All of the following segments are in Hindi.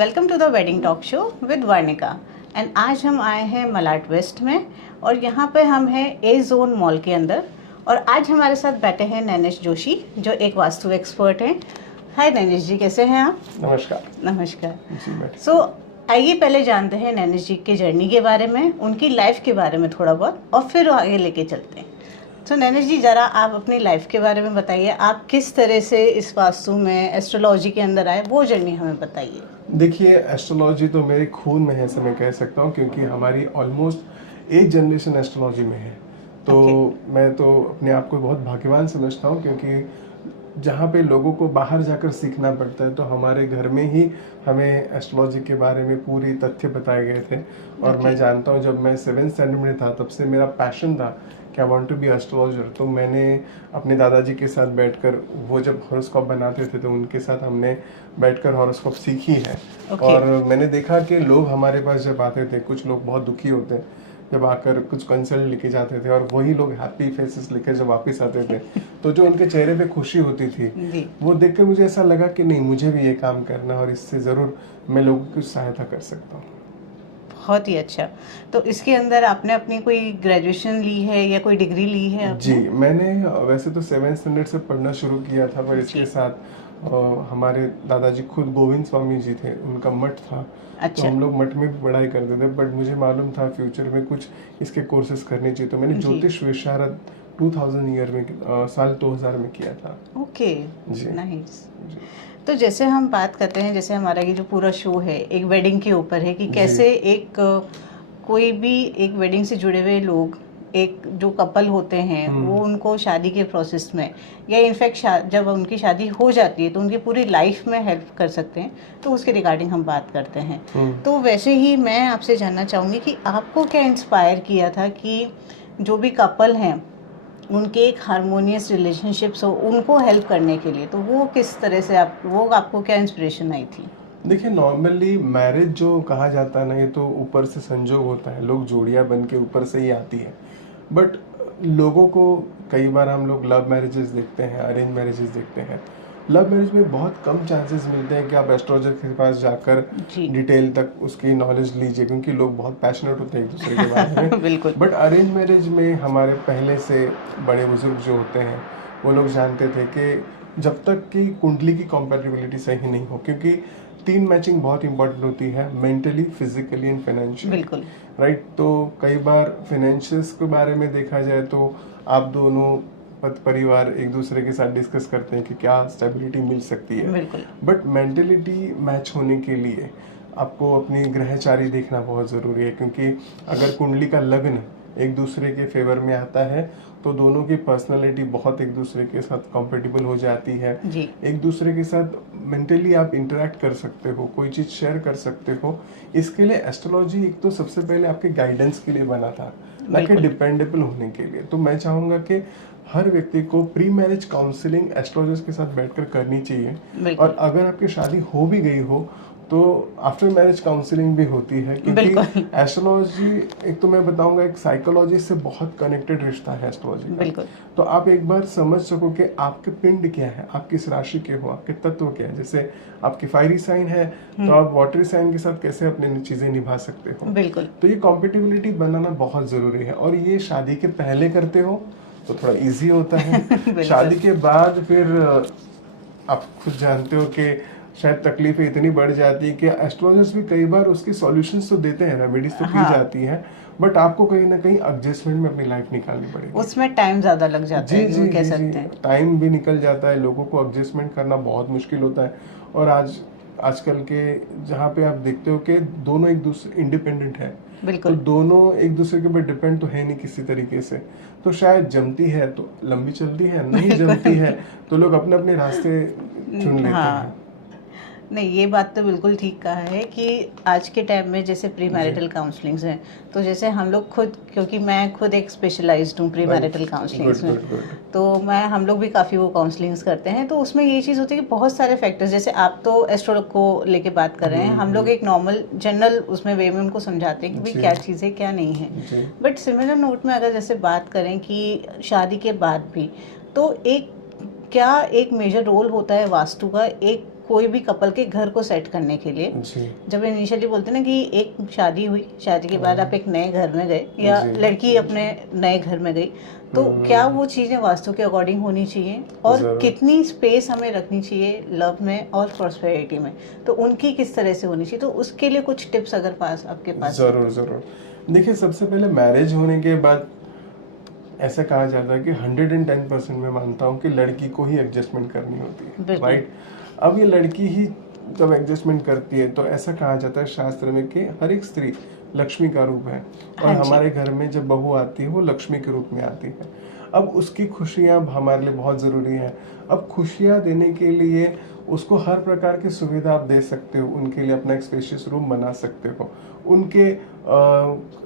Welcome to the wedding talk show with Varnika. And आज हम आए हैं मलाड वेस्ट में और यहाँ पे हम हैं ए जोन मॉल के अंदर। और आज हमारे साथ बैठे हैं नैनेश जोशी जो एक वास्तु एक्सपर्ट हैं। हाय नैनेश जी, कैसे हैं आप? नमस्कार। नमस्कार। सो आइए पहले जानते हैं नैनेश जी की जर्नी के बारे में, उनकी लाइफ के बारे में थोड़ा बहुत, और फिर आगे लेके चलते हैं। तो नैनेश जी, ज़रा आप अपनी लाइफ के बारे में बताइए, आप किस तरह से इस वास्तु में एस्ट्रोलॉजी के अंदर आए, वो जर्नी हमें बताइए। देखिए, एस्ट्रोलॉजी तो मेरे खून में है, ऐसे मैं कह सकता हूँ, क्योंकि हमारी ऑलमोस्ट एक जनरेशन एस्ट्रोलॉजी में है। तो मैं तो अपने आप को बहुत भाग्यवान समझता हूँ, क्योंकि जहाँ पे लोगों को बाहर जाकर सीखना पड़ता है, तो हमारे घर में ही हमें एस्ट्रोलॉजी के बारे में पूरी तथ्य बताए गए थे। और मैं जानता हूँ, जब मैं 7th स्टैंडर्ड में था, तब से मेरा पैशन था कि I want to be astrologer. तो मैंने अपने दादाजी के साथ बैठकर, वो जब हॉरोस्कोप बनाते थे, तो उनके साथ हमने बैठकर हॉरोस्कोप सीखी है। और मैंने देखा कि लोग हमारे पास जब आते थे, कुछ लोग बहुत दुखी होते हैं जब आकर कुछ कंसल्ट लेके जाते थे, और वही लोग हैप्पी फेसेस लेकर जब वापस आते थे, तो जो उनके चेहरे पे खुशी होती थी, वो देखकर मुझे ऐसा लगा कि नहीं, मुझे भी ये काम करना है और इससे ज़रूर मैं लोगों की सहायता कर सकता हूँ। बहुत ही अच्छा। तो इसके अंदर आपने अपनी कोई ग्रेजुएशन ली है या कोई डिग्री ली है आपने? जी, मैंने वैसे तो 7th स्टैंडर्ड से पढ़ना शुरू किया था, पर इसके साथ हमारे दादाजी खुद गोविंद स्वामी जी थे, उनका मठ था। अच्छा। तो हम लोग मठ में भी पढ़ाई करते थे, बट मुझे मालूम था फ्यूचर में कुछ इसके कोर्सेज करने चाहिए। तो मैंने ज्योतिष विशारद 2000 ईयर में साल 2000 में किया था। ओके, जी, नाइस। तो जैसे हम बात करते हैं, जैसे हमारा ये जो पूरा शो है एक वेडिंग के ऊपर है कि कैसे एक कोई भी एक वेडिंग से जुड़े हुए लोग, एक जो कपल होते हैं, वो उनको शादी के प्रोसेस में या इनफैक्ट जब उनकी शादी हो जाती है तो उनकी पूरी लाइफ में हेल्प कर सकते हैं। तो उसके रिगार्डिंग हम बात करते हैं। तो वैसे ही मैं आपसे जानना चाहूँगी कि आपको क्या इंस्पायर किया था कि जो भी कपल हैं उनके एक हारमोनियस रिलेशनशिप्स हो, उनको हेल्प करने के लिए, तो वो किस तरह से आपको क्या इंस्पिरेशन आई थी? देखिए, नॉर्मली मैरिज जो कहा जाता है ना, ये तो ऊपर से संजोग होता है, लोग जोड़ियां बन के ऊपर से ही आती है। बट लोगों को कई बार हम लोग लव मैरिजेस देखते हैं, अरेंज मैरिजेस देखते हैं। लव मैरिज में बहुत कम चांसेस मिलते हैं कि आप एस्ट्रोलॉजर के पास जाकर डिटेल तक उसकी नॉलेज लीजिए, क्योंकि लोग बहुत पैशनेट होते हैं एक दूसरे के बारे में। बिल्कुल। बट अरेंज मैरिज में हमारे पहले से बड़े बुजुर्ग जो होते हैं, वो लोग जानते थे कि जब तक कि कुंडली की कॉम्पैटिबिलिटी सही नहीं हो, क्योंकि 3 मैचिंग बहुत इंपॉर्टेंट होती है, मेंटली, फिजिकली एंड फाइनेंशियली। बिल्कुल। राइट। तो कई बार फाइनेंशियल्स के बारे में देखा जाए तो आप दोनों पति परिवार एक दूसरे के साथ डिस्कस करते हैं कि क्या स्टेबिलिटी मिल सकती है। बिल्कुल। बट मेंटेलिटी मैच होने के लिए आपको अपनी ग्रहचारी देखना बहुत ज़रूरी है, क्योंकि अगर कुंडली का लग्न एक दूसरे के फेवर में आता है, तो दोनों की पर्सनालिटी बहुत एक दूसरे के साथ कंपेटिबल हो जाती है। एक दूसरे के साथ मेंटली आप इंटरेक्ट कर सकते हो, कोई चीज़ शेयर कर सकते हो। इसके लिए एस्ट्रोलॉजी एक तो सबसे पहले आपके गाइडेंस के लिए बना था, ना कि डिपेंडेबल होने के लिए। तो मैं चाहूँगा कि हर व्यक्ति को प्री मैरिज काउंसलिंग एस्ट्रोलॉजर्स के साथ बैठकर करनी चाहिए। और अगर आपकी शादी हो भी गई हो, तो आफ्टर मैरिज काउंसलिंग भी होती है, क्योंकि एस्ट्रोलॉजी, एक तो मैं बताऊंगा, एक साइकोलॉजी से बहुत कनेक्टेड रिश्ता है एस्ट्रोलॉजी का। तो आप एक बार समझ सको कि आपके पिंड क्या है, आप किस राशि के हो, आपके तत्व क्या है। जैसे आपकी फायरी साइन है, तो आप वाटरी साइन के साथ कैसे अपनी चीजें निभा सकते हो। बिल्कुल। तो ये कॉम्पेटिबिलिटी बनाना बहुत जरूरी है, और ये शादी के पहले करते हो तो थोड़ा इजी होता है। शादी के बाद फिर आप खुद जानते हो कि शायद तकलीफें इतनी बढ़ जाती है कि एस्ट्रोलॉजर्स भी कई बार उसकी सॉल्यूशंस तो देते हैं, रेमेडीज तो की जाती हैं, बट आपको कहीं ना कहीं एडजस्टमेंट में अपनी लाइफ निकालनी पड़ेगी। उसमें टाइम ज्यादा लग जाता है। जी, कह सकते हैं टाइम भी निकल जाता है, लोगों को एडजस्टमेंट करना बहुत मुश्किल होता है। और आजकल के जहाँ पे आप देखते हो कि दोनों एक दूसरे इंडिपेंडेंट है, तो दोनों एक दूसरे के ऊपर डिपेंड तो है नहीं किसी तरीके से। तो शायद जमती है तो लंबी चलती है, नहीं जमती है तो लोग अपने अपने रास्ते चुन लेते हैं। नहीं, ये बात तो बिल्कुल ठीक कहा है कि आज के टाइम में जैसे प्री मैरिटल काउंसलिंग्स हैं, तो जैसे हम लोग खुद, क्योंकि मैं खुद एक स्पेशलाइज्ड हूँ प्री मैरिटल काउंसलिंग्स में, तो हम लोग भी काफ़ी वो काउंसलिंग्स करते हैं। तो उसमें ये चीज़ होती है कि बहुत सारे फैक्टर्स, जैसे आप तो एस्ट्रोलॉजी को लेके बात कर रहे हैं, हम लोग एक नॉर्मल जनरल उसमें वे में उनको समझाते हैं कि भाई क्या चीज़ है क्या नहीं है। बट सिमिलर नोट में अगर जैसे बात करें कि शादी के बाद भी, तो एक मेजर रोल होता है वास्तु का एक कोई भी कपल के घर को सेट करने के लिए, जी जब इनिशियली बोलते हैं ना कि एक शादी हुई, शादी के बाद आप एक नए घर में गए या जी। लड़की अपने नए घर में गई, तो क्या वो चीज़ें वास्तु के अकॉर्डिंग होनी चाहिए और जरूर। कितनी स्पेस हमें रखनी चाहिए लव में और प्रॉस्पेरिटी में, तो उनकी किस तरह से होनी चाहिए, तो उसके लिए कुछ टिप्स अगर पास आपके पास है। जरूर जरूर। देखिए, सबसे पहले मैरिज होने के बाद ऐसा कहा जाता है कि 110% मैं मानता हूँ कि लड़की को ही एडजस्टमेंट करनी होती है, बिल्कुल। राइट। अब ये लड़की ही जब एडजस्टमेंट करती है तो ऐसा कहा जाता है शास्त्र में कि हर एक स्त्री लक्ष्मी का रूप है, और हाँ जी। हमारे घर में जब बहू आती है वो लक्ष्मी के रूप में आती है। अब उसकी खुशियाँ हमारे लिए बहुत ज़रूरी है। अब खुशियाँ देने के लिए उसको हर प्रकार की सुविधा आप दे सकते हो, उनके लिए अपना एक स्पेशियस रूम बना सकते हो, उनके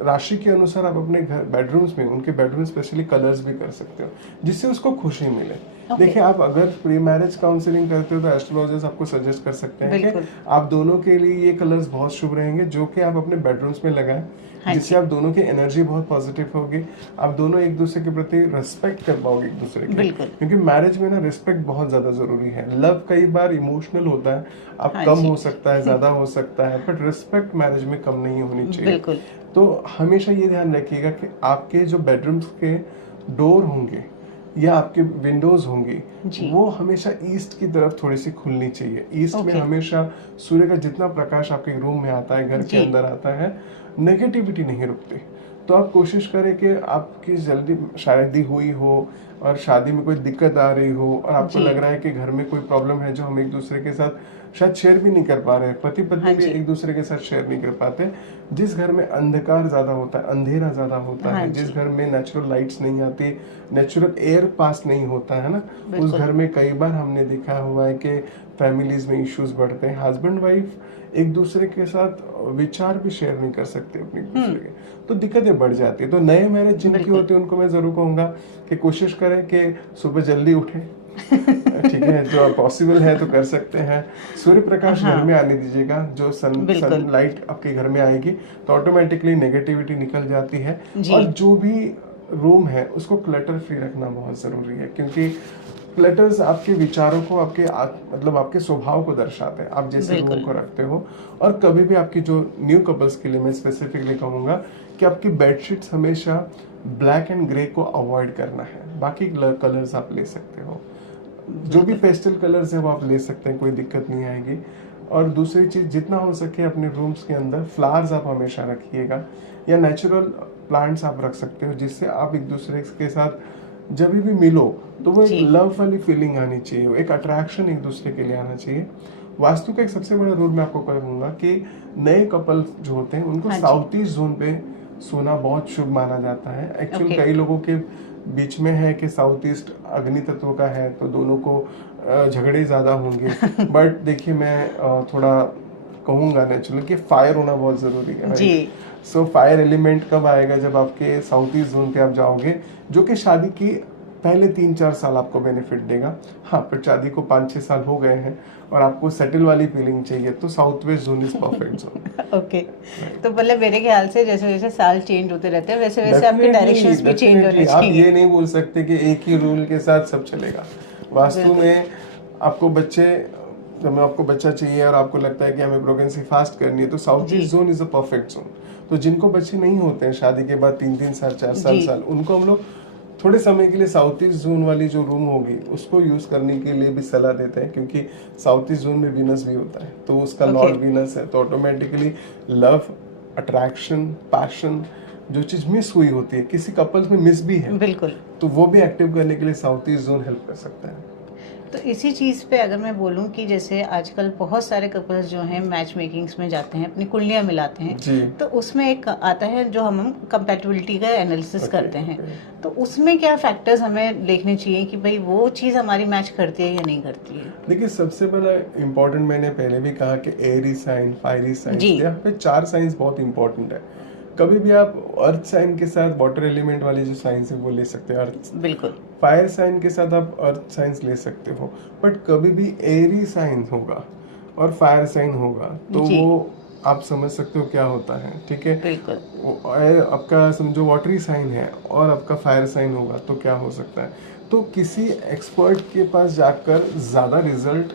राशि के अनुसार आप अपने घर बेडरूम्स में उनके बेडरूम स्पेशली कलर्स भी कर सकते हो जिससे उसको खुशी मिले। Okay. देखिए, आप अगर प्री मैरिज काउंसलिंग करते हो तो एस्ट्रोलॉजर्स आपको सजेस्ट कर सकते हैं बिल्कुल। कि आप दोनों के लिए ये कलर्स बहुत शुभ रहेंगे जो कि आप अपने बेडरूम्स में लगाएं, हाँ जिससे आप दोनों की एनर्जी बहुत पॉजिटिव होगी, आप दोनों एक दूसरे के प्रति रिस्पेक्ट कर पाओगे एक दूसरे की, बिल्कुल। क्योंकि मैरिज में ना रिस्पेक्ट बहुत ज्यादा जरूरी है। लव कई बार इमोशनल होता है, आप हाँ कम जी। हो सकता है, ज्यादा हो सकता है, बट रिस्पेक्ट मैरिज में कम नहीं होनी चाहिए। बिल्कुल। तो हमेशा ये ध्यान रखिएगा कि आपके जो बेडरूम्स के डोर होंगे या आपके विंडोज होंगी जी। वो हमेशा ईस्ट की तरफ थोड़ी सी खुलनी चाहिए। ईस्ट में Okay. हमेशा सूर्य का जितना प्रकाश आपके रूम में आता है, घर के जी। अंदर आता है, नेगेटिविटी नहीं रुकती। तो आप कोशिश करें कि आपकी जल्दी शादी हुई हो और शादी में कोई दिक्कत आ रही हो और आपको जी। लग रहा है कि घर में कोई प्रॉब्लम है जो हम एक दूसरे के साथ शायद शेयर भी नहीं कर पा रहे हैं, पति पत्नी हाँ भी जी। एक दूसरे के साथ शेयर नहीं कर पाते, जिस घर में अंधकार ज्यादा होता है, अंधेरा ज्यादा होता हाँ है, जी। जिस घर में नेचुरल लाइट्स नहीं आती, नेचुरल एयर पास नहीं होता है ना, उस बिल्कुल। घर में कई बार हमने देखा हुआ है कि फैमिलीज में इश्यूज बढ़ते हैं। हस्बैंड वाइफ एक दूसरे के साथ विचार भी शेयर नहीं कर सकते अपने दूसरे के, तो दिक्कतें बढ़ जाती है। तो नए मैरिज जिनकी बिल्कुल। होती है उनको मैं जरूर कहूंगा कि कोशिश करें कि सुबह जल्दी उठें, ठीक है, जो पॉसिबल है तो कर सकते हैं। सूर्य प्रकाश हाँ। घर में आने दीजिएगा, जो बिल्कुल। सनलाइट आपके घर में आएगी तो ऑटोमेटिकली नेगेटिविटी निकल जाती है। जी। और जो भी रूम है उसको क्लटर फ्री रखना बहुत जरूरी है, क्योंकि क्लटर्स आपके विचारों को, मतलब आपके स्वभाव को दर्शाते हैं, आप जैसे बिल्कुल। रूम को रखते हो। और कभी भी आपकी जो न्यू कपल्स के लिए मैं स्पेसिफिकली कहूंगा कि आपकी बेडशीट्स हमेशा ब्लैक एंड ग्रे को अवॉइड करना है, बाकी कलर्स आप ले सकते हो, जो भी पेस्टल कलर्स है वो आप ले सकते हैं, कोई दिक्कत नहीं आएगी। और दूसरी चीज, जितना हो सके अपने रूम्स के अंदर फ्लावर्स आप हमेशा रखिएगा, या नेचुरल प्लांट्स आप रख सकते हो, जिससे आप एक दूसरे के साथ जब भी मिलो तो वो जी। एक लव वाली फीलिंग आनी चाहिए, एक अट्रैक्शन एक दूसरे के लिए आना चाहिए। वास्तु का एक सबसे बड़ा रूल मैं आपको कहूंगा कि नए कपल जो होते हैं उनको हाँ जी। साउथ ईस्ट जोन पे सोना बहुत शुभ माना जाता है। Actual Okay. कई लोगों के बीच में है कि साउथ ईस्ट अग्नि तत्व का है तो दोनों को झगड़े ज्यादा होंगे, बट देखिए मैं थोड़ा कहूंगा नेचुरल कि फायर होना बहुत जरूरी है। जी। सो फायर एलिमेंट कब आएगा? जब आपके साउथ ईस्ट जोन पे आप जाओगे, जो कि शादी की पहले 3-4 साल आपको बेनिफिट देगा। हाँ, पर शादी को 5-6 साल हो गए हैं और आपको सेटल वाली फीलिंग चाहिए तो south west zone is perfect zone. Okay, तो मतलब मेरे ख्याल से जैसे जैसे साल चेंज होते रहते हैं वैसे वैसे आपके डायरेक्शंस भी चेंज होने आप चाहिए। ये नहीं बोल सकते कि एक ही रूल के साथ सब चलेगा। वास्तु में आपको बच्चा चाहिए और आपको लगता है कि हमें प्रेगनेंसी फास्ट करनी है तो साउथ जी। East zone is a perfect zone. तो जिनको बच्चे नहीं होते हैं शादी के बाद 3-3 साल 4 जी। साल, उनको हम लोग थोड़े समय के लिए साउथ ईस्ट जोन वाली जो रूम होगी उसको यूज करने के लिए भी सलाह देते हैं, क्योंकि साउथ ईस्ट जोन में वीनस भी होता है, तो उसका Okay. लॉर्ड वीनस है, तो ऑटोमेटिकली लव, अट्रैक्शन, पैशन, जो चीज मिस हुई होती है, किसी कपल्स में मिस भी है, बिल्कुल। तो वो भी एक्टिव करने के लिए साउथ ईस्ट जोन हेल्प कर सकता है। तो इसी चीज़ पे अगर मैं बोलूँ कि जैसे आजकल बहुत सारे कपल्स जो हैं मैच मेकिंग्स में जाते हैं, अपनी कुंडलियाँ मिलाते हैं, जी। तो उसमें एक आता है जो हम कंपैटिबिलिटी का एनालिसिस Okay, करते हैं, okay. तो उसमें क्या फैक्टर्स हमें देखने चाहिए कि भाई वो चीज़ हमारी मैच करती है या नहीं करती है? देखिए, सबसे बड़ा इम्पोर्टेंट, मैंने पहले भी कहा कि एयरी साइन, फायरी साइन, जी। यहाँ पे 4 साइंस बहुत इंपॉर्टेंट है। कभी भी आप अर्थ साइन के साथ वाटर एलिमेंट वाली जो साइंस है वो ले सकते हैं, अर्थ। बिल्कुल। फायर साइन के साथ आप अर्थ साइंस ले सकते हो, बट कभी भी एयरी साइन होगा और फायर साइन होगा तो जी। वो आप समझ सकते हो क्या होता है, ठीक है। बिल्कुल। आपका समझो वाटरी साइन है और आपका फायर साइन होगा तो क्या हो सकता है। तो किसी एक्सपर्ट के पास जाकर ज़्यादा रिजल्ट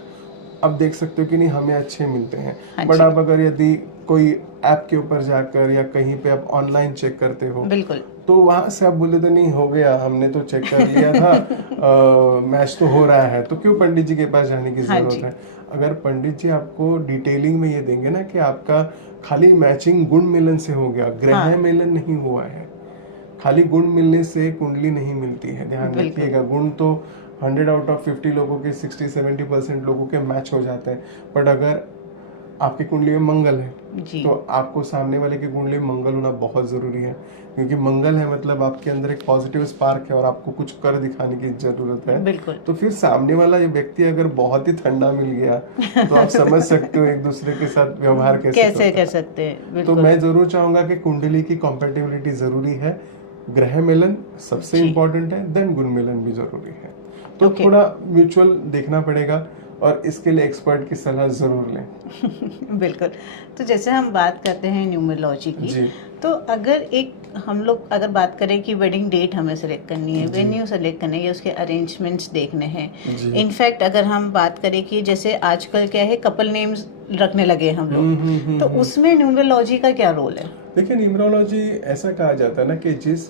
आप देख सकते हो कि नहीं हमें अच्छे मिलते हैं। हाँ बट जी। आप अगर यदि कोई ऐप के ऊपर जाकर या कहीं पे आप ऑनलाइन चेक करते हो बिल्कुल। तो वहां से आप बोले तो नहीं हो गया, हमने तो चेक कर लिया था, मैच तो हो रहा है, तो क्यों पंडित जी के पास जाने की हाँ जरूरत जी। है। अगर पंडित जी आपको डिटेलिंग में ये देंगे ना कि आपका खाली मैचिंग गुण मिलन से हो गया, ग्रह हाँ। मिलन नहीं हुआ है। खाली गुण मिलने से कुंडली नहीं मिलती है, ध्यान बिल्कुल। रखिएगा। गुण तो 100 आउट ऑफ 50 लोगों के 60-70% लोगों के मैच हो जाते हैं। बट अगर आपकी कुंडली में मंगल है जी। तो आपको सामने वाले की कुंडली में मंगल होना बहुत जरूरी है, क्योंकि मंगल है मतलब आपके अंदर एक पॉजिटिव स्पार्क है और आपको कुछ कर दिखाने की जरूरत है। बिल्कुल। तो फिर सामने वाला ये व्यक्ति अगर बहुत ही ठंडा मिल गया तो आप समझ सकते हो एक दूसरे के साथ व्यवहार कैसे कर सकते हैं। तो बिल्कुल। मैं जरूर चाहूंगा कि कुंडली की कॉम्पेटिबिलिटी जरूरी है, ग्रह मिलन सबसे जी। इम्पोर्टेंट है, देन गुण मिलन भी जरूरी है। तो Okay. थोड़ा म्यूचुअल देखना पड़ेगा और इसके लिए एक्सपर्ट की सलाह जरूर लें। बिल्कुल। तो जैसे हम बात करते हैं न्यूमरोलॉजी की, जी। तो अगर एक हम लोग अगर बात करें कि वेडिंग डेट हमें सेलेक्ट करनी है, जी। वेन्यू सेलेक्ट करना है या उसके अरेंजमेंट्स देखने हैं, जी। इनफैक्ट अगर हम बात करें कि जैसे आजकल क्या है कपल नेम्स रखने लगे हम लोग, तो उसमें न्यूमरोलॉजी का क्या रोल है? देखिए न्यूमरोलॉजी ऐसा कहा जाता है ना कि जिस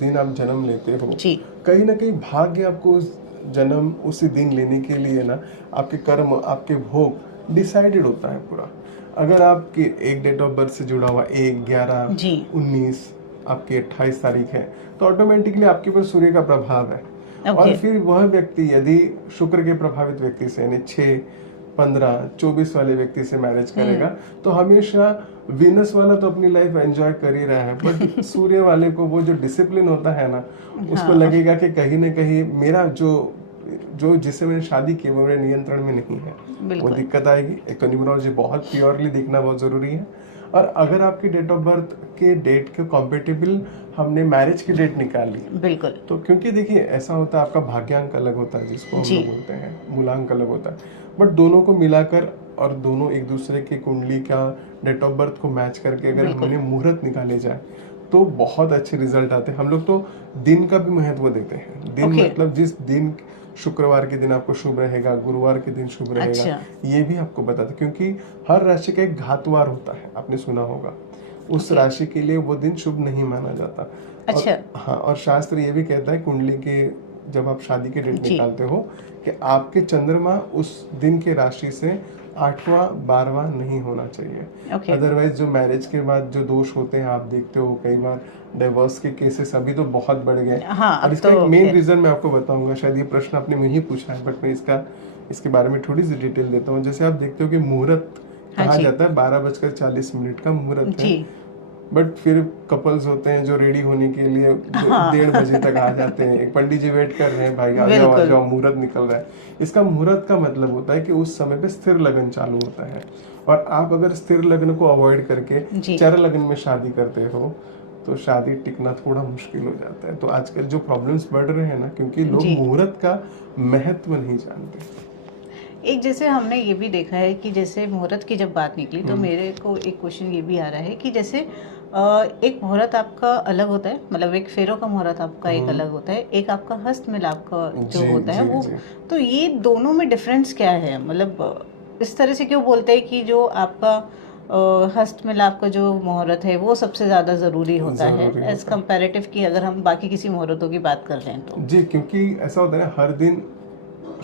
दिन आप जन्म लेते हो जी। कहीं ना कहीं भाग्य आपको उस जन्म उसी दिन लेने के लिए ना आपके कर्म आपके भोग डिसाइडेड होता है पूरा। अगर आपकी एक डेट ऑफ बर्थ से जुड़ा हुआ 1, 11, जी। 19 आपकी 28 तारीख है तो ऑटोमेटिकली आपके ऊपर सूर्य का प्रभाव है। Okay. और फिर वह व्यक्ति यदि शुक्र के प्रभावित व्यक्ति से यानी 6, 15, 24 वाले व्यक्ति से मैरिज करेगा तो हमेशा वीनस वाला तो अपनी लाइफ एंजॉय कर ही रहा है, बट सूर्य वाले को वो जो डिसिप्लिन होता है ना उसको हाँ। लगेगा कि कहीं ना कहीं मेरा जो जो जिससे मैंने शादी की वो मेरे नियंत्रण में नहीं है, वो बिल्कुल। दिक्कत आएगी। एक तो न्यूमरोलॉजी बहुत प्योरली देखना बहुत जरूरी है। और अगर आपकी डेट ऑफ बर्थ के डेट के कॉम्पेटिबल हमने मैरिज की डेट निकाली बिल्कुल। तो क्योंकि देखिए ऐसा होता है आपका भाग्यांक अलग होता है जिसको हम जी। लोग बोलते हैं, मूलांक अलग होता है, बट दोनों को मिलाकर और दोनों एक दूसरे की कुंडली का डेट ऑफ बर्थ को मैच करके अगर बिल्कुल। हमने मुहूर्त निकाले जाए तो बहुत अच्छे रिजल्ट आते हैं। हम लोग तो दिन का भी महत्व देते हैं। दिन Okay. मतलब जिस दिन शुक्रवार के दिन आपको शुभ रहेगा, गुरुवार के दिन शुभ रहेगा, अच्छा। ये भी आपको बताते हैं, क्योंकि हर राशि का एक घातवार होता है, आपने सुना होगा। उस Okay. राशि के लिए वो दिन शुभ नहीं माना जाता। अच्छा। और, हाँ, और शास्त्र ये भी कहता है कुंडली के जब आप शादी के डेट जी। निकालते हो कि आपके चंद्रमा उस दिन के राशि से 8वां 12वां नहीं होना चाहिए। Okay. अदरवाइज जो मैरिज के बाद जो दोष होते हैं आप देखते हो कई बार डिवोर्स के केसेस अभी तो बहुत बढ़ गए। हाँ, और अब इसका तो एक मेन खैर। रीजन मैं आपको बताऊंगा, शायद ये प्रश्न आपने मुझे पूछा है बट मैं इसके बारे में थोड़ी सी डिटेल देता हूँ। जैसे आप देखते हो कि मुहूर्त हाँ कहा जी। जाता है 12:40 का मुहूर्त है, जी। बट फिर कपल्स होते हैं जो रेडी होने के लिए हाँ। 1:30 बजे तक आ जाते हैं। एक पंडित जी वेट कर रहे हैं, भाई आ बिल्कुल। जाओ मुहूर्त निकल रहा है। इसका मुहूर्त का मतलब होता है कि उस समय पे स्थिर लगन चालू होता है, और आप अगर स्थिर लगन को अवॉइड करके जी। चर लगन में शादी करते हो तो शादी टिकना थोड़ा मुश्किल हो जाता है। तो आजकल जो प्रॉब्लम्स बढ़ रहे हैं ना, क्योंकि लोग जी। मुहूर्त का महत्व नहीं जानते। एक जैसे हमने ये भी देखा है कि जैसे मुहूर्त की जब बात निकली तो मेरे को एक क्वेश्चन ये भी आ रहा है कि जैसे एक मुहूर्त आपका अलग होता है, मतलब एक फेरों का मुहूर्त आपका एक अलग होता है, एक आपका हस्त मिलाप का जो जी, होता है जी, वो जी। तो ये दोनों में डिफरेंस क्या है? मतलब इस तरह से क्यों बोलते हैं कि जो आपका हस्त मिलाप का जो मुहूर्त है वो सबसे ज़्यादा ज़रूरी होता है ज़रूरी एज होता है। कंपैरेटिव की अगर हम बाकी किसी मुहूर्तों की बात कर रहे हैं तो? जी, क्योंकि ऐसा होता है ना, हर दिन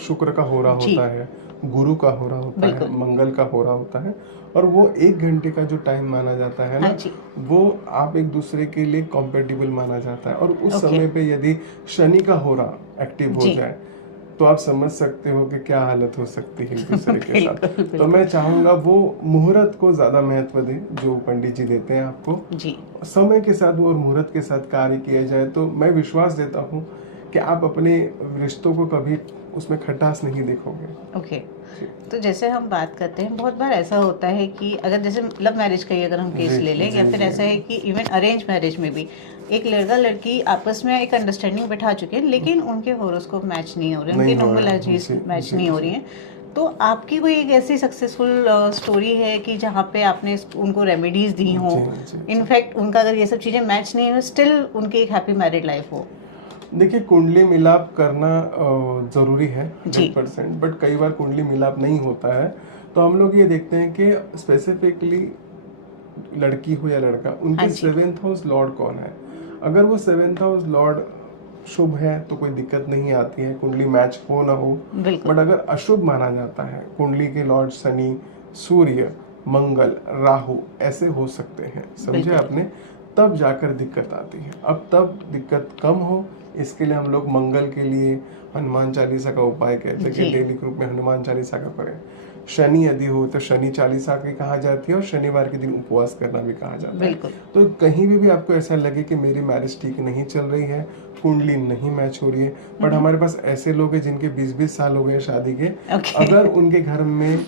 शुक्र का हो रहा जी। होता है, गुरु का हो रहा होता है, बिल्कुल। मंगल का हो रहा होता है, और वो 1 घंटे का जो टाइम माना जाता है ना, हाँ जी। वो आप एक दूसरे के लिए कॉम्पेटिबल माना जाता है। और उस Okay. समय पे यदि शनि का हो रहा एक्टिव हो जी। जाए तो आप समझ सकते हो कि क्या हालत हो सकती है एक दूसरे के साथ। बिल्कुल, तो बिल्कुल। मैं चाहूंगा वो मुहूर्त को ज्यादा महत्व दे जो पंडित जी देते हैं आपको। जी। समय के साथ वो और मुहूर्त के साथ कार्य किया जाए तो मैं विश्वास देता हूँ कि आप अपने रिश्तों को कभी उसमें खटास नहीं देखोगे। ओके। तो जैसे हम बात करते हैं बहुत बार ऐसा होता है कि अगर जैसे लव मैरिज का ही अगर हम केस जी, ले लें, या जी, फिर जी। ऐसा है कि इवन अरेंज मैरिज में भी एक लड़का लड़की आपस में एक अंडरस्टैंडिंग बैठा चुके हैं लेकिन उनके हॉरोस्कोप मैच नहीं हो रहे, उनकी नहीं हो रहे हैं। नॉर्मोलॉजीज जी, मैच जी, नहीं हो जी। रही हैं, तो आपकी कोई एक ऐसी सक्सेसफुल स्टोरी है कि जहाँ पे आपने उनको रेमेडीज दी हों, जी, जी, जी। इनफैक्ट उनका अगर ये सब चीज़ें मैच नहीं हो स्टिल उनकी एक हैप्पी मैरिड लाइफ हो? देखिए, कुंडली मिलाप करना जरूरी है जी। 100%, बट कई बार कुंडली मिलाप नहीं होता है। तो हम लोग ये देखते हैं कि स्पेसिफिकली लड़की हो या लड़का, हाँ उनके जी। 7th हाउस लॉर्ड कौन है। अगर वो 7th हाउस लॉर्ड शुभ है तो कोई दिक्कत नहीं आती है, कुंडली मैच हो ना हो। बिल्कुल। बट अगर अशुभ माना जाता है, कुंडली के लॉर्ड शनि, सूर्य, मंगल, राहु ऐसे हो सकते हैं, समझे बिल्कुल। आपने, तब जाकर दिक्कत आती है। अब तब दिक्कत कम हो, इसके लिए हम लोग मंगल के लिए हनुमान चालीसा का उपाय कहते हैं कि जी। डेली ग्रुप में हनुमान चालीसा का करें। शनि यदि हो तो शनि चालीसा की कहा जाती है, और शनिवार के दिन उपवास करना भी कहा जाता है। बिल्कुल। तो कहीं भी आपको ऐसा लगे कि मेरी मैरिज ठीक नहीं चल रही है, कुंडली नहीं मैच हो रही है, बट हमारे पास ऐसे लोग हैं जिनके 20-20 साल हो गए शादी के, ओके। अगर उनके घर में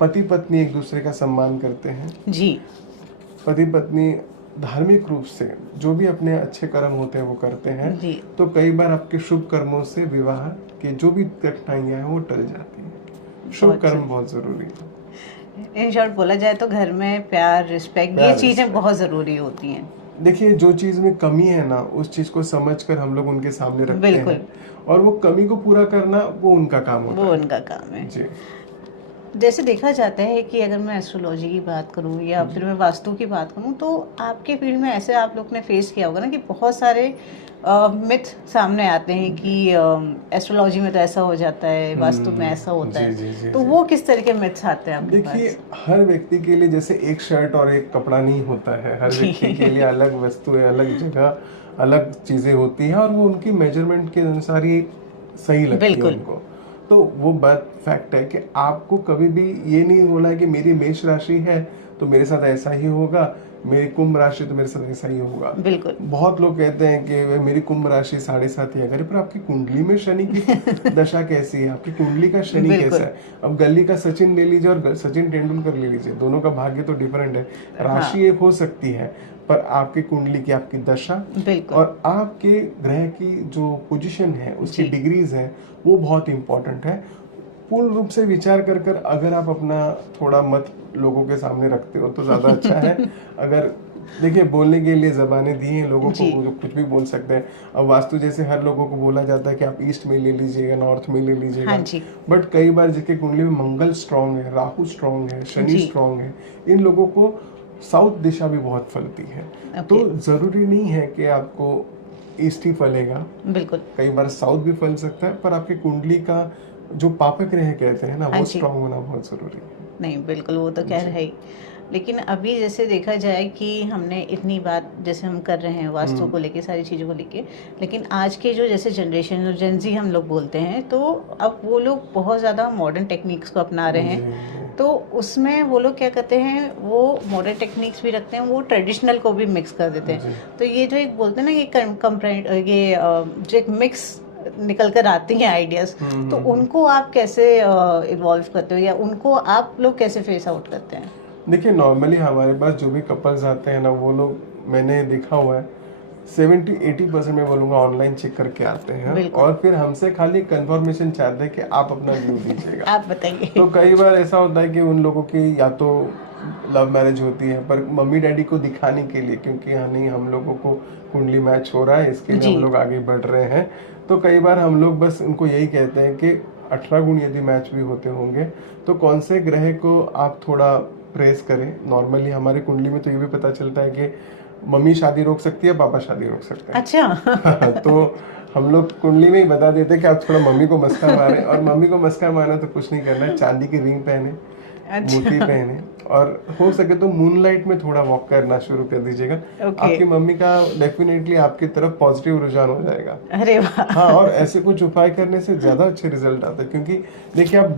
पति पत्नी एक दूसरे का सम्मान करते हैं, जी। पति पत्नी धार्मिक रूप से जो भी अपने अच्छे कर्म होते हैं वो करते हैं, जी। तो कई बार आपके शुभ कर्मों से विवाह के जो भी कठिनाइयां हैं वो टल जाती हैं। शुभ बहुत कर्म बहुत जरूरी है। इन शॉर्ट बोला जाए तो घर में प्यार, रिस्पेक्ट, ये प्यार, चीजें respect। बहुत जरूरी होती हैं। देखिए, जो चीज में कमी है ना, उस चीज को समझकर हम लोग उनके सामने रखते बिल्कुल। हैं, और वो कमी को पूरा करना वो उनका काम होता वो है। उनका काम है। जी। जैसे देखा जाता है कि अगर मैं एस्ट्रोलॉजी की बात करूं या फिर मैं वास्तु की बात करूं, तो आपके फील्ड में ऐसे आप लोग ने फेस किया होगा ना कि बहुत सारे मिथ सामने आते हैं कि एस्ट्रोलॉजी में तो ऐसा हो जाता है, वास्तु में ऐसा होता जी, जी, है, जी, तो जी। वो किस तरह के मिथ्स आते हैं आपके देखिए, पास? हर व्यक्ति के लिए जैसे एक शर्ट और एक कपड़ा नहीं होता है, हर जी। व्यक्ति के लिए अलग वस्तुएं, अलग जगह, अलग चीजें होती हैं, और वो उनकी मेजरमेंट के अनुसार ही सही लगती है बिल्कुल। उनको। तो वो बात फैक्ट है कि आपको कभी भी ये नहीं बोला है कि मेरी मेष राशि है तो मेरे साथ ऐसा ही होगा, मेरी कुंभ राशि तो मेरे साथ ऐसा ही होगा। बिल्कुल। बहुत लोग कहते हैं कि वे मेरी कुंभ राशि 7.5 ही है, अरे पर आपकी कुंडली में शनि की दशा कैसी है, आपकी कुंडली का शनि बिल्कुल। कैसा है। अब गली का सचिन ले लीजिए और सचिन तेंदुलकर ले लीजिए, दोनों का भाग्य तो डिफरेंट है। राशि एक हो सकती है, पर आपकी कुंडली की आपकी दशा बिल्कुल। और आपके ग्रह की जो पोजीशन है, उसकी जी। डिग्रीज है, वो बहुत इंपॉर्टेंट है। पूर्ण रूप से विचार कर कर अगर आप अपना थोड़ा मत लोगों के सामने रखते हो तो ज्यादा अच्छा है। अगर देखिए, बोलने के लिए जबानें दी हैं लोगों जी। को, जो कुछ भी बोल सकते हैं। अब वास्तु जैसे हर लोगों को बोला जाता है कि आप ईस्ट में ले लीजिएगा, नॉर्थ में ले लीजिएगा, हाँ जी। बट कई बार जिसके कुंडली में मंगल स्ट्रांग है, राहु स्ट्रांग है, शनि जी। स्ट्रांग है, इन लोगों को साउथ दिशा भी बहुत फलती है। ओके। तो जरूरी नहीं है कि आपको ईस्ट ही फलेगा, बिल्कुल। कई बार साउथ भी फल सकता है, पर आपकी कुंडली का जो पापक ग्रह कहते हैं ना, हाँ वो जी। स्ट्रांग होना बहुत जरूरी है। नहीं, बिल्कुल, वो तो खैर है ही। लेकिन अभी जैसे देखा जाए कि हमने इतनी बात जैसे हम कर रहे हैं वास्तु को लेके, सारी चीज़ों को लेके, लेकिन आज के जो जैसे जनरेशन, जो जेनजी हम लोग बोलते हैं, तो अब वो लोग बहुत ज़्यादा मॉडर्न टेक्निक्स को अपना रहे जी, हैं। तो उसमें वो लोग क्या करते हैं, वो मॉडर्न टेक्निक्स भी रखते हैं, वो ट्रेडिशनल को भी मिक्स कर देते जी। हैं। तो ये जो एक बोलते हैं ना, ये जो एक मिक्स निकल कर आती हैं आइडियाज, तो उनको आप कैसे इवॉल्व करते हो या उनको आप लोग कैसे फेस आउट करते हैं? देखिए, नॉर्मली हमारे पास जो भी कपल्स आते हैं ना, वो लोग मैंने देखा हुआ है 70-80% में बोलूँगा ऑनलाइन चेक करके आते हैं, बिल्कुल। और फिर हमसे खाली कंफर्मेशन चाहते हैं कि आप अपना व्यू दीजिएगा। आप बताइए। तो कई बार ऐसा होता है कि उन लोगों की या तो लव मैरिज होती है, पर मम्मी डैडी को दिखाने के लिए, क्योंकि हाँ नहीं, हम लोगों को कुंडली मैच हो रहा है, इसके लिए जी। हम लोग आगे बढ़ रहे हैं। तो कई बार हम लोग बस उनको यही कहते हैं कि 18 गुण यदि मैच भी होते होंगे तो कौन से ग्रह को आप थोड़ा प्रेस करें। नॉर्मली हमारी कुंडली में तो ये भी पता चलता है कि मम्मी शादी रोक सकती है, पापा शादी रोक सकते हैं। अच्छा। तो हम लोग कुंडली में ही बता देते हैं कि आप थोड़ा मम्मी को मस्का मारें, और मम्मी को मस्का मारना तो कुछ नहीं करना है, चांदी की रिंग पहने, मोती पहने, और हो सके तो मूनलाइट में थोड़ा वॉक करना शुरू कर दीजिएगा। आपकी मम्मी का डेफिनेटली आपकी तरफ पॉजिटिव रुझान हो जाएगा। अरे वाह। हाँ, और ऐसे कुछ उपाय करने से ज्यादा अच्छे रिजल्ट आते हैं, क्योंकि देखिए, आप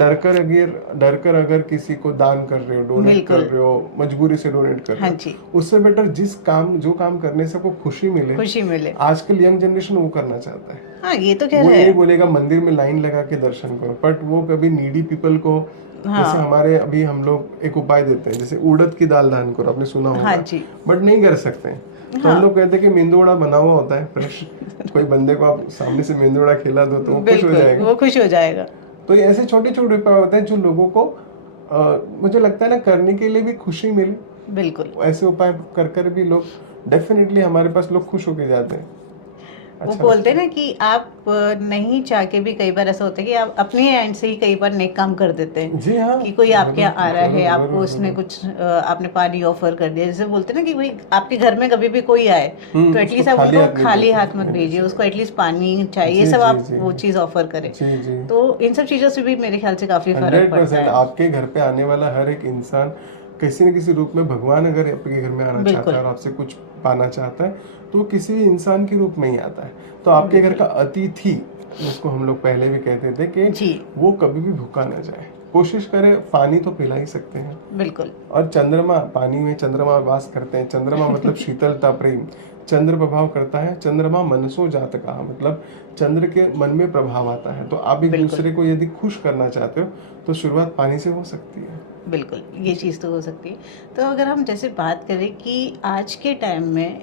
डरकर अगर किसी को दान कर रहे हो, डोनेट कर रहे हो, मजबूरी से डोनेट कर रहे हाँ हो, जी। उससे बेटर जो काम करने से आपको खुशी मिले, आजकल यंग जनरेशन वो करना चाहता है। हाँ, ये तो कह वो रहे यही हैं। बोलेगा मंदिर में लाइन लगा के दर्शन करो, बट वो कभी नीडी पीपल को, जैसे हमारे अभी हम लोग एक उपाय देते हैं, जैसे उड़द की दाल दान करो, आपने सुना होगा। हाँ जी। बट नहीं कर सकते, तो हम लोग कहते हैं कि मेंदुवड़ा बना हुआ होता है फ्रेश, कोई बंदे को आप सामने से मेंदुवड़ा खिला दो तो वो खुश हो जाएगा। वो खुश हो जाएगा। तो ये ऐसे छोटे छोटे उपाय होते हैं जो लोगों को मुझे लगता है ना, करने के लिए भी खुशी मिले। बिल्कुल। ऐसे उपाय कर कर भी लोग डेफिनेटली हमारे पास लोग खुश होके जाते हैं। वो अच्छा बोलते हैं लगता ना कि आप नहीं चाह के भी कई बार ऐसा होता है कि आप अपने एंड से ही कई बार नेक काम कर देते हैं है। जी हाँ, कि कोई आपके यहाँ आ रहा है, जरूर आपको जरूर उसने जरूर। कुछ आपने पानी ऑफर कर दिया, जैसे बोलते हैं ना कि भाई आपके घर में कभी भी कोई आए तो उसको एटलीस्ट आप खाली उनको हाथ नहीं खाली हाथ मत भेजिए। भेजिए, उसको एटलीस्ट पानी चाहिए, जी सब जी आप जी वो चीज़ ऑफर करें। जी जी। तो इन सब चीज़ों से भी मेरे ख्याल से काफ़ी फर्क पड़ता 100% है। आपके घर पे आने वाला हर एक इंसान किसी न किसी रूप में, भगवान अगर आपके घर में आना चाहता है बिल्कुल और आपसे कुछ पाना चाहता है तो वो किसी इंसान के रूप में ही आता है। तो आपके घर का बिल्कुल। अतिथि, जिसको हम लोग पहले भी कहते थे, कि जी वो कभी भी भूखा ना जाए। कोशिश करें, पानी तो पिला ही सकते हैं। बिल्कुल। और चंद्रमा, पानी में चंद्रमा वास करते हैं। चंद्रमा मतलब शीतलता, प्रेम। चंद्र प्रभाव करता है। चंद्रमा मनसो जात कहा, मतलब चंद्र के मन में प्रभाव आता है। तो आप एक बिल्कुल दूसरे को यदि खुश करना चाहते हो तो शुरुआत पानी से हो सकती है। बिल्कुल, ये चीज़ तो हो सकती है। तो अगर हम जैसे बात करें कि आज के टाइम में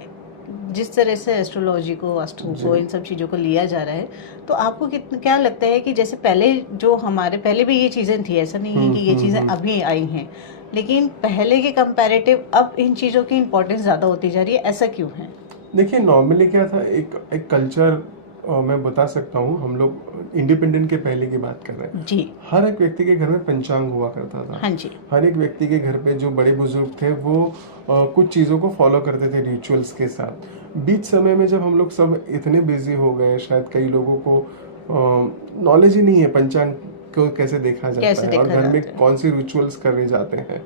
जिस तरह से एस्ट्रोलॉजी को, वास्तु जी को, इन सब चीज़ों को लिया जा रहा है, तो आपको कितना क्या लगता है कि जैसे पहले जो हमारे पहले भी ये चीज़ें थी, ऐसा नहीं है कि ये चीज़ें अभी आई हैं, लेकिन पहले के कंपैरेटिव अब इन चीज़ों की इम्पोर्टेंस ज़्यादा होती जा रही है, ऐसा क्यों है? देखिए, नॉर्मली क्या था, एक कल्चर, मैं बता सकता हूँ। हम लोग इंडिपेंडेंट के पहले की बात कर रहे हैं। जी हर एक व्यक्ति के घर में पंचांग हुआ करता था। हाँ जी हर एक व्यक्ति के घर पे जो बड़े बुजुर्ग थे वो कुछ चीज़ों को फॉलो करते थे रिचुअल्स के साथ। बीच समय में जब हम लोग सब इतने बिजी हो गए, शायद कई लोगों को नॉलेज ही नहीं है पंचांग को कैसे देखा जाता कैसे है और देखा घर में जाता है। कौन सी रिचुअल्स करे जाते हैं।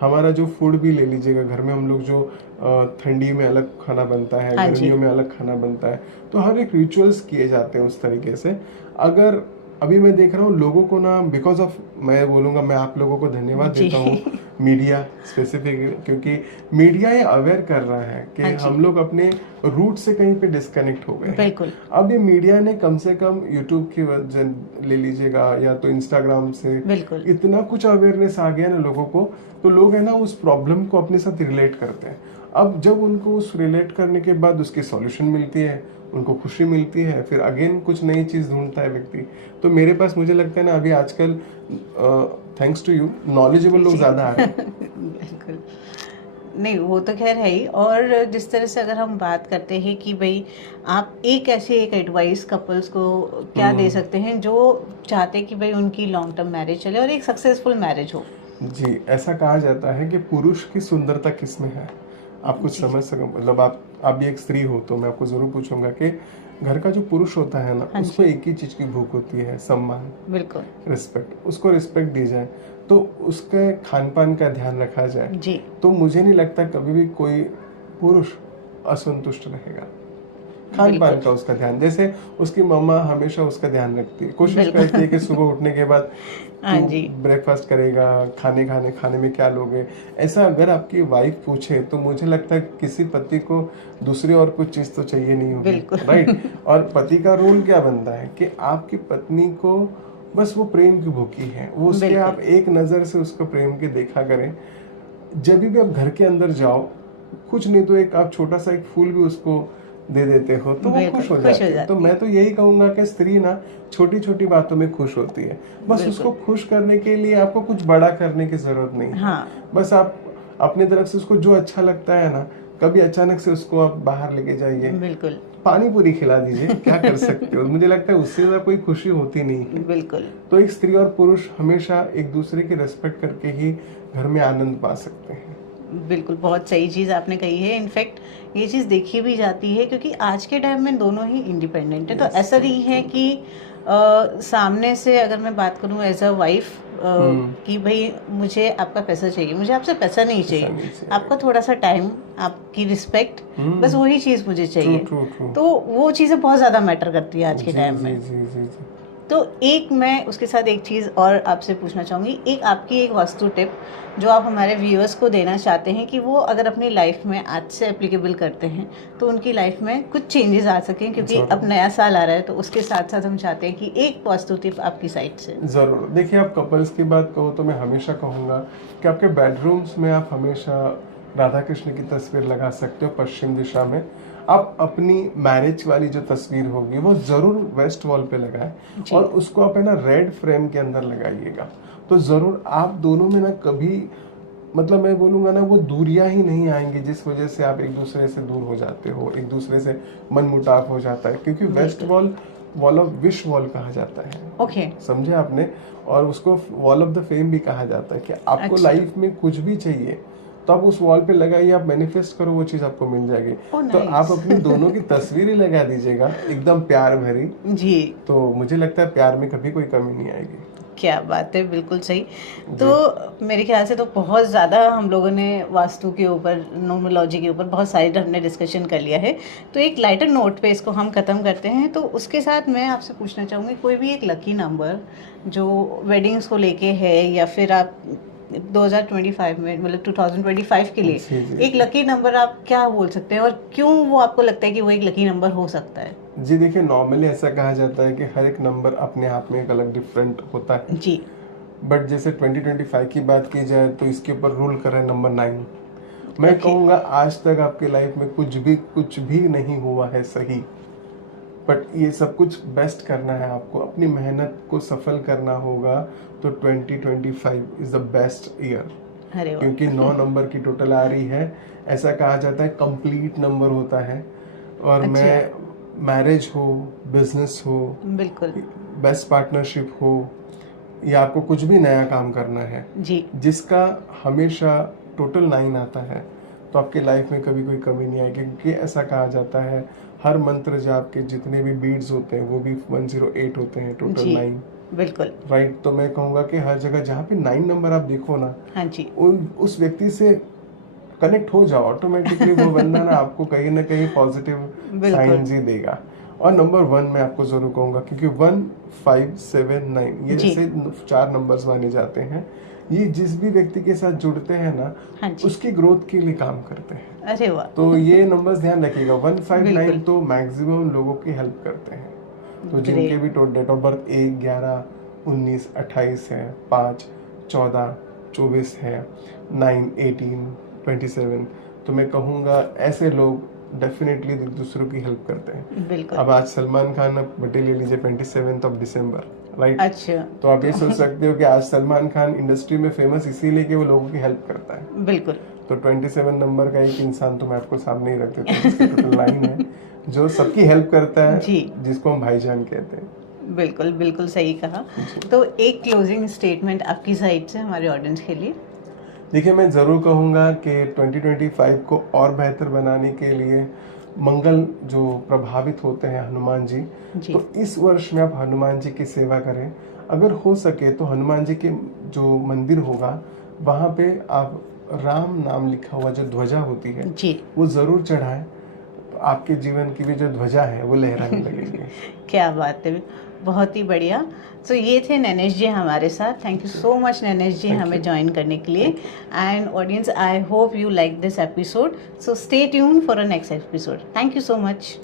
हमारा जो फूड भी ले लीजिएगा, घर में हम लोग जो ठंडी में अलग खाना बनता है, हाँ जी गर्मियों में अलग खाना बनता है, तो हर एक रिचुअल्स किए जाते हैं उस तरीके से। अगर अभी मैं देख रहा हूँ लोगों को ना, बिकॉज ऑफ, मैं बोलूँगा, मैं आप लोगों को धन्यवाद जी देता हूँ, मीडिया स्पेसिफिक, क्योंकि मीडिया ये अवेयर कर रहा है कि हाँ जी हम लोग अपने रूट से कहीं पे डिस्कनेक्ट हो गए हैं। बिल्कुल अब ये मीडिया ने कम से कम यूट्यूब की वजह ले लीजिएगा या तो इंस्टाग्राम से, बिल्कुल इतना कुछ अवेयरनेस आ गया ना लोगों को, तो लोग है ना उस प्रॉब्लम को अपने साथ रिलेट करते हैं। अब जब उनको उस रिलेट करने के बाद उसकी सॉल्यूशन मिलती है, उनको खुशी मिलती है, फिर अगेन कुछ नई चीज़ ढूंढता है व्यक्ति। तो मेरे पास, मुझे लगता है ना, अभी आजकल थैंक्स टू यू, नॉलेजेबल लोग जी ज़्यादा आ रहे हैं। बिल्कुल। नहीं, वो तो खैर है ही। और जिस तरह से अगर हम बात करते हैं कि भाई आप एक ऐसी एक एडवाइस कपल्स को क्या दे सकते हैं जो चाहते हैं कि भाई उनकी लॉन्ग टर्म मैरिज चले और एक सक्सेसफुल मैरिज हो? जी, ऐसा कहा जाता है कि पुरुष की सुंदरता किसमें है। आप कुछ जी समझ सको, मतलब आप भी एक स्त्री हो, तो मैं आपको जरूर पूछूंगा कि घर का जो पुरुष होता है ना, हाँ उसको जी एक ही चीज की भूख होती है, सम्मान, बिल्कुल रिस्पेक्ट। उसको रिस्पेक्ट दी जाए, तो उसके खान पान का ध्यान रखा जाए, जी तो मुझे नहीं लगता कभी भी कोई पुरुष असंतुष्ट रहेगा। खान पान बिल्कुल का उसका ध्यान, जैसे उसकी मम्मा हमेशा उसका ध्यान रखती है, कोशिश बिल्कुल करती है कि सुबह उठने के बाद हाँ तू जी ब्रेकफास्ट करेगा, खाने में क्या लोगे। ऐसा अगर आपकी वाइफ पूछे तो मुझे लगता है किसी पति को दूसरी और कुछ चीज़ तो चाहिए नहीं होगी, बिल्कुल राइट। और पति का रोल क्या बनता है कि आपकी पत्नी को बस वो प्रेम की भूखी है, वो उसके, बिल्कुल आप एक नज़र से उसको प्रेम के देखा करें। जब भी आप घर के अंदर जाओ, कुछ नहीं तो एक आप छोटा सा एक फूल भी उसको दे देते हो तो वो बिल्कुल खुश हो जाती है। तो जाती मैं है। तो यही कहूंगा कि स्त्री ना छोटी छोटी बातों में खुश होती है। बस बिल्कुल उसको खुश करने के लिए आपको कुछ बड़ा करने की जरूरत नहीं है। हाँ बस आप अपनी तरफ से उसको जो अच्छा लगता है ना, कभी अचानक से उसको आप बाहर लेके जाइए, बिल्कुल पानी पूरी खिला दीजिए, क्या कर सकते हो। मुझे लगता है उससे ज्यादा कोई खुशी होती नहीं है। बिल्कुल तो एक स्त्री और पुरुष हमेशा एक दूसरे की रेस्पेक्ट करके ही घर में आनंद पा सकते हैं। बिल्कुल बहुत सही चीज़ आपने कही है। इनफैक्ट ये चीज़ देखी भी जाती है क्योंकि आज के टाइम में दोनों ही इंडिपेंडेंट है। तो Yes, ऐसा नहीं है कि सामने से अगर मैं बात करूं एज अ वाइफ कि भाई मुझे आपका पैसा चाहिए, मुझे आपसे पैसा नहीं ऐसा चाहिए, नहीं चाहिए। आपका थोड़ा सा टाइम, आपकी रिस्पेक्ट, बस वही चीज़ मुझे ट्रू चाहिए। True true. तो वो चीज़ें बहुत ज़्यादा मैटर करती है आज के जी टाइम जी में। जी जी जी। तो एक मैं उसके साथ एक चीज़ और आपसे पूछना चाहूँगी, एक आपकी एक वास्तु टिप जो आप हमारे व्यूअर्स को देना चाहते हैं कि वो अगर अपनी लाइफ में आज से एप्लीकेबल करते हैं तो उनकी लाइफ में कुछ चेंजेस आ सकें, क्योंकि जरूर। अब नया साल आ रहा है तो उसके साथ साथ हम चाहते हैं कि एक वास्तु टिप आपकी साइड से। ज़रूर। देखिए, आप कपल्स की बात कहो तो मैं हमेशा कहूँगा कि आपके बेडरूम्स में आप हमेशा राधा कृष्ण की तस्वीर लगा सकते हो पश्चिम दिशा में। आप अपनी मैरिज वाली जो तस्वीर होगी वो ज़रूर वेस्ट वॉल पे लगाएं, जी और उसको आप है ना रेड फ्रेम के अंदर लगाइएगा। तो ज़रूर आप दोनों में ना कभी मतलब मैं बोलूँगा ना, वो दूरियां ही नहीं आएंगी जिस वजह से आप एक दूसरे से दूर हो जाते हो, एक दूसरे से मनमुटाव हो जाता है, क्योंकि west wall wall of wish wall कहा जाता है। ओके। समझे आपने? और उसको वॉल ऑफ द फेम भी कहा जाता है कि आपको अच्छा। लाइफ में कुछ भी चाहिए तो आप उस वॉल पे लगाइए, आप मैनिफेस्ट करो, वो चीज़ आपको मिल जाएगी। तो nice। आप अपनी दोनों की तस्वीरें लगा दीजिएगा एकदम प्यार भरी, जी। तो मुझे लगता है प्यार में कभी कोई कमी नहीं आएगी। क्या बात है, बिल्कुल सही। तो मेरे ख्याल से तो बहुत ज़्यादा हम लोगों ने वास्तु के ऊपर, न्यूमरोलॉजी के ऊपर बहुत सारी हमने डिस्कशन कर लिया है। तो एक लाइटर नोट पे इसको हम ख़त्म करते हैं। तो उसके साथ मैं आपसे पूछना चाहूँगी, कोई भी एक लकी नंबर जो वेडिंग्स को लेके है, या फिर आप 2025 में, मतलब 2025 के लिए जी। एक लकी नंबर आप क्या बोल सकते हैं, और क्यों वो आपको लगता है कि वो एक लकी नंबर हो सकता है? जी देखिए, नॉर्मली ऐसा कहा जाता है कि हर एक नंबर अपने आप में एक अलग डिफरेंट होता है जी। बट जैसे 2025 की बात की जाए तो इसके ऊपर रूल कर रहा है नंबर 9। मैं कहूँगा आज तक आपके लाइफ में कुछ भी नहीं हुआ है सही, बट ये सब कुछ बेस्ट करना है, आपको अपनी मेहनत को सफल करना होगा। तो 2025 इज द बेस्ट ईयर, अरे वाह। क्योंकि 9 नंबर की टोटल आ रही है। ऐसा कहा जाता है कंप्लीट नंबर होता है। और मैं मैरिज हो, बिजनेस हो, बिल्कुल बेस्ट पार्टनरशिप हो, या आपको कुछ भी नया काम करना है जी। जिसका हमेशा टोटल 9 आता है, तो आपके लाइफ में कभी कोई कमी नहीं आएगी, क्योंकि ऐसा कहा जाता है हर मंत्र जाप के जितने भी बीड्स होते हैं वो भी 108 होते हैं, टोटल 9। बिल्कुल राइट। तो मैं कहूँगा कि हर जगह जहाँ पे 9 नंबर आप देखो ना, हाँ जी, उस व्यक्ति से कनेक्ट हो जाओ, ऑटोमेटिकली वो बंदा ना आपको कहीं ना कहीं पॉजिटिव साइंस ही देगा। और नंबर 1 मैं आपको जरूर कहूँगा, क्योंकि 1, 5, 7, 9 ये जैसे 4 नंबर्स माने जाते हैं, ये जिस भी व्यक्ति के साथ जुड़ते हैं ना, हाँ जी। उसकी ग्रोथ के लिए काम करते हैं। अरे वाह। तो ये नंबर्स ध्यान रखिएगा। 1, 5, 9 तो मैक्सिमम लोगों की हेल्प करते हैं। तो जिनके भी डेट ऑफ बर्थ 1, 11, 19, 28 है, 5, 14, 24 है, 9, 18, 27, तो मैं कहूँगा ऐसे लोग डेफिनेटली दूसरों की हेल्प करते हैं। बिल्कुल। अब आज सलमान खान बर्थडे ले लीजिए 27 दिसंबर, राइट। अच्छा। तो आप ये सोच सकते हो कि आज सलमान खान इंडस्ट्री में फेमस इसीलिए कि वो लोगों की हेल्प करता है। बिल्कुल। तो 27 नंबर का एक इंसान तो मैं आपको सामने ही रख देता हूँ, जिसकी टोटल 9 है, जो सबकी हेल्प करता है जी, जिसको हम भाईजान कहते हैं। बिल्कुल बिल्कुल सही कहा। तो एक क्लोजिंग स्टेटमेंट आपकी साइड से हमारे ऑडियंस के लिए। देखिए, मैं ज़रूर कहूँगा कि 2025 को और बेहतर बनाने के लिए मंगल जो प्रभावित होते हैं हनुमान जी, तो इस वर्ष में आप हनुमान जी की सेवा करें। अगर हो सके तो हनुमान जी के जो मंदिर होगा वहाँ पे आप राम नाम लिखा हुआ जो ध्वजा होती है जी, वो ज़रूर चढ़ाएं, तो आपके जीवन की भी जो ध्वजा है वो लहराने लगेगी। क्या बात है, बहुत ही बढ़िया। तो ये थे नैनेश जी हमारे साथ। Thank you so much Nainesh ji हमें ज्वाइन करने के लिए। And audience, I hope you like this episode, so stay tune for a next episode. Thank you so much.